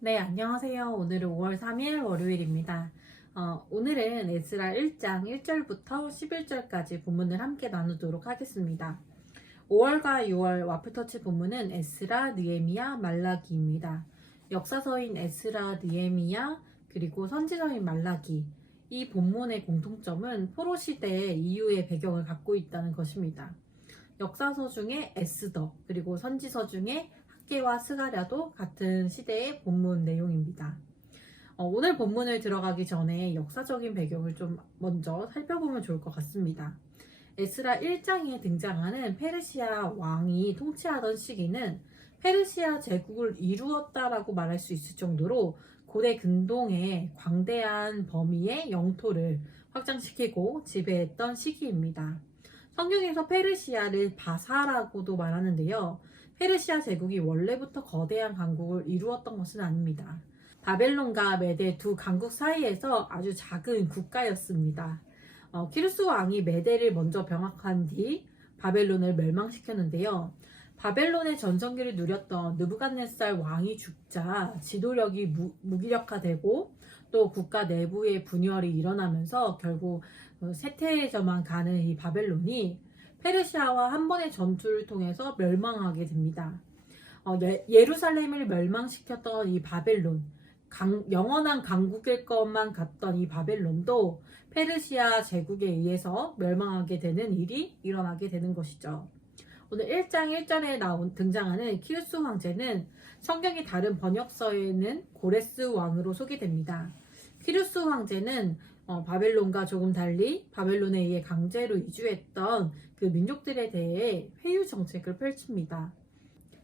네, 안녕하세요. 오늘은 5월 3일 월요일입니다. 어, 오늘은 에스라 1장 1절부터 11절까지 본문을 함께 나누도록 하겠습니다. 5월과 6월 와프터치 본문은 에스라, 느에미야, 말라기입니다. 역사서인 에스라, 느에미야, 그리고 선지서인 말라기. 이 본문의 공통점은 포로 시대 이후의 배경을 갖고 있다는 것입니다. 역사서 중에 에스더, 그리고 선지서 중에 학계와 스가랴도 같은 시대의 본문 내용입니다. 어, 오늘 본문을 들어가기 전에 역사적인 배경을 좀 먼저 살펴보면 좋을 것 같습니다. 에스라 1장에 등장하는 페르시아 왕이 통치하던 시기는 페르시아 제국을 이루었다라고 말할 수 있을 정도로 고대 근동의 광대한 범위의 영토를 확장시키고 지배했던 시기입니다. 성경에서 페르시아를 바사라고도 말하는데요. 페르시아 제국이 원래부터 거대한 강국을 이루었던 것은 아닙니다. 바벨론과 메데 두 강국 사이에서 아주 작은 국가였습니다. 어, 키루스 왕이 메데를 먼저 병합한 뒤 바벨론을 멸망시켰는데요. 바벨론의 전성기를 누렸던 느부갓네살 왕이 죽자 지도력이 무, 무기력화되고 또 국가 내부의 분열이 일어나면서 결국 어, 쇠퇴해져만 가는 이 바벨론이 페르시아와 한 번의 전투를 통해서 멸망하게 됩니다. 어, 예, 루살렘을 멸망시켰던 이 바벨론, 강, 영원한 강국일 것만 같던 이 바벨론도 페르시아 제국에 의해서 멸망하게 되는 일이 일어나게 되는 것이죠. 오늘 1장 1절에 나온 등장하는 키우스 황제는 성경의 다른 번역서에는 고레스 왕으로 소개됩니다. 키루스 황제는 어, 바벨론과 조금 달리 바벨론에 의해 강제로 이주했던 그 민족들에 대해 회유 정책을 펼칩니다.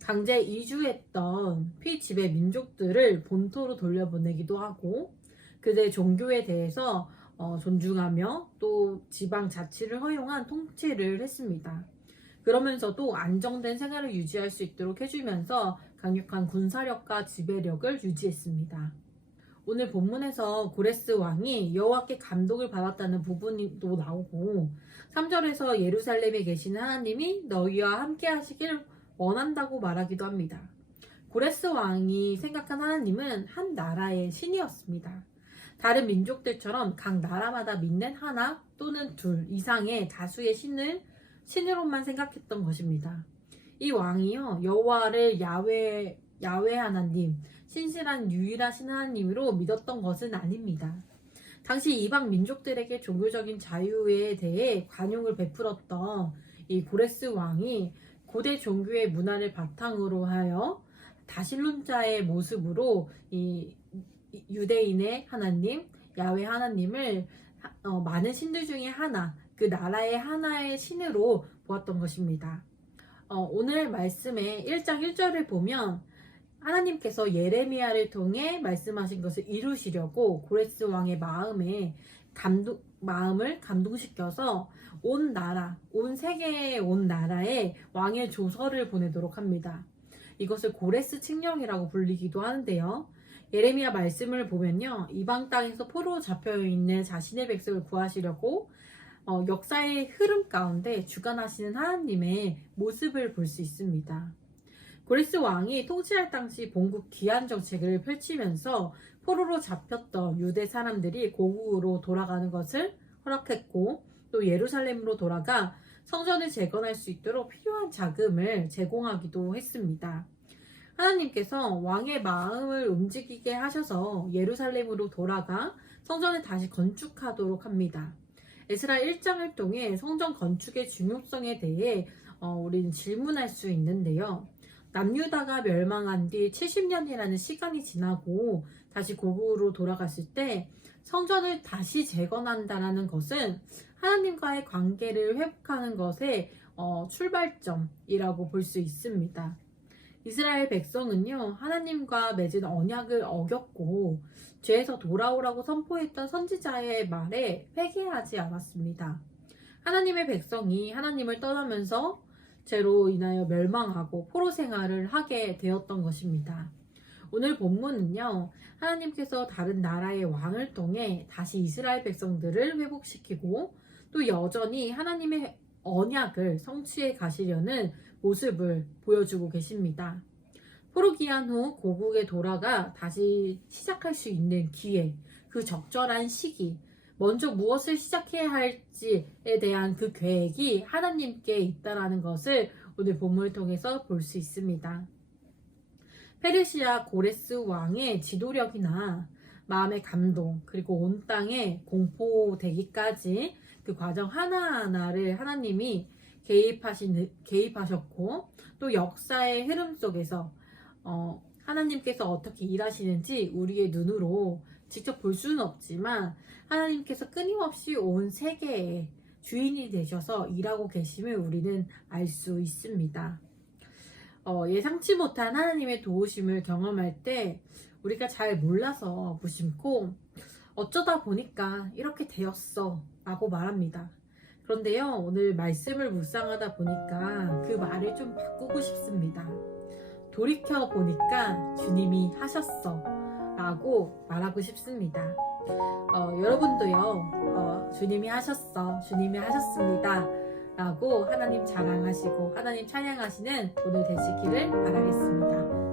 강제 이주했던 피지배 민족들을 본토로 돌려보내기도 하고 그들의 종교에 대해서 어, 존중하며 또 지방 자치를 허용한 통치를 했습니다. 그러면서도 안정된 생활을 유지할 수 있도록 해주면서 강력한 군사력과 지배력을 유지했습니다. 오늘 본문에서 고레스 왕이 여호와께 감독을 받았다는 부분도 나오고 3절에서 예루살렘에 계신 하나님이 너희와 함께 하시길 원한다고 말하기도 합니다. 고레스 왕이 생각한 하나님은 한 나라의 신이었습니다. 다른 민족들처럼 각 나라마다 믿는 하나 또는 둘 이상의 다수의 신을 신으로만 생각했던 것입니다. 이 왕이요 여호와를 야외 야외 하나님 신실한 유일하신 하나님으로 믿었던 것은 아닙니다. 당시 이방 민족들에게 종교적인 자유에 대해 관용을 베풀었던 이 고레스 왕이 고대 종교의 문화를 바탕으로 하여 다실론자의 모습으로 이 유대인의 하나님, 야외 하나님을 어, 많은 신들 중에 하나, 그 나라의 하나의 신으로 보았던 것입니다. 어, 오늘 말씀의 1장 1절을 보면 하나님께서 예레미야를 통해 말씀하신 것을 이루시려고 고레스 왕의 마음에 감동, 마음을 감동시켜서 온 나라, 온 세계의 온 나라에 왕의 조서를 보내도록 합니다. 이것을 고레스 칙령이라고 불리기도 하는데요. 예레미야 말씀을 보면요. 이방 땅에서 포로 잡혀 있는 자신의 백성을 구하시려고 어, 역사의 흐름 가운데 주관하시는 하나님의 모습을 볼 수 있습니다. 고레스 왕이 통치할 당시 본국 귀환 정책을 펼치면서 포로로 잡혔던 유대 사람들이 고국으로 돌아가는 것을 허락했고 또 예루살렘으로 돌아가 성전을 재건할 수 있도록 필요한 자금을 제공하기도 했습니다. 하나님께서 왕의 마음을 움직이게 하셔서 예루살렘으로 돌아가 성전을 다시 건축하도록 합니다. 에스라 1장을 통해 성전 건축의 중요성에 대해 어, 우리는 질문할 수 있는데요. 남유다가 멸망한 뒤 70년이라는 시간이 지나고 다시 고국으로 돌아갔을 때 성전을 다시 재건한다라는 것은 하나님과의 관계를 회복하는 것의 어, 출발점이라고 볼 수 있습니다. 이스라엘 백성은요, 하나님과 맺은 언약을 어겼고, 죄에서 돌아오라고 선포했던 선지자의 말에 회개하지 않았습니다. 하나님의 백성이 하나님을 떠나면서 죄로 인하여 멸망하고 포로 생활을 하게 되었던 것입니다. 오늘 본문은요, 하나님께서 다른 나라의 왕을 통해 다시 이스라엘 백성들을 회복시키고 또 여전히 하나님의 언약을 성취해 가시려는 모습을 보여주고 계십니다. 포르기한 후 고국에 돌아가 다시 시작할 수 있는 기회, 그 적절한 시기, 먼저 무엇을 시작해야 할지에 대한 그 계획이 하나님께 있다라는 것을 오늘 본문을 통해서 볼 수 있습니다. 페르시아 고레스 왕의 지도력이나 마음의 감동, 그리고 온 땅에 공포되기까지 그 과정 하나하나를 하나님이 개입하신, 개입하셨고, 또 역사의 흐름 속에서, 어, 하나님께서 어떻게 일하시는지 우리의 눈으로 직접 볼 수는 없지만, 하나님께서 끊임없이 온 세계의 주인이 되셔서 일하고 계심을 우리는 알 수 있습니다. 어, 예상치 못한 하나님의 도우심을 경험할 때 우리가 잘 몰라서 무심코 어쩌다 보니까 이렇게 되었어 라고 말합니다. 그런데요, 오늘 말씀을 묵상하다 보니까 그 말을 좀 바꾸고 싶습니다. 돌이켜 보니까 주님이 하셨어 라고 말하고 싶습니다. 어, 여러분도요, 어, 주님이 하셨어, 주님이 하셨습니다. 라고 하나님 자랑하시고 하나님 찬양하시는 오늘 되시기를 바라겠습니다.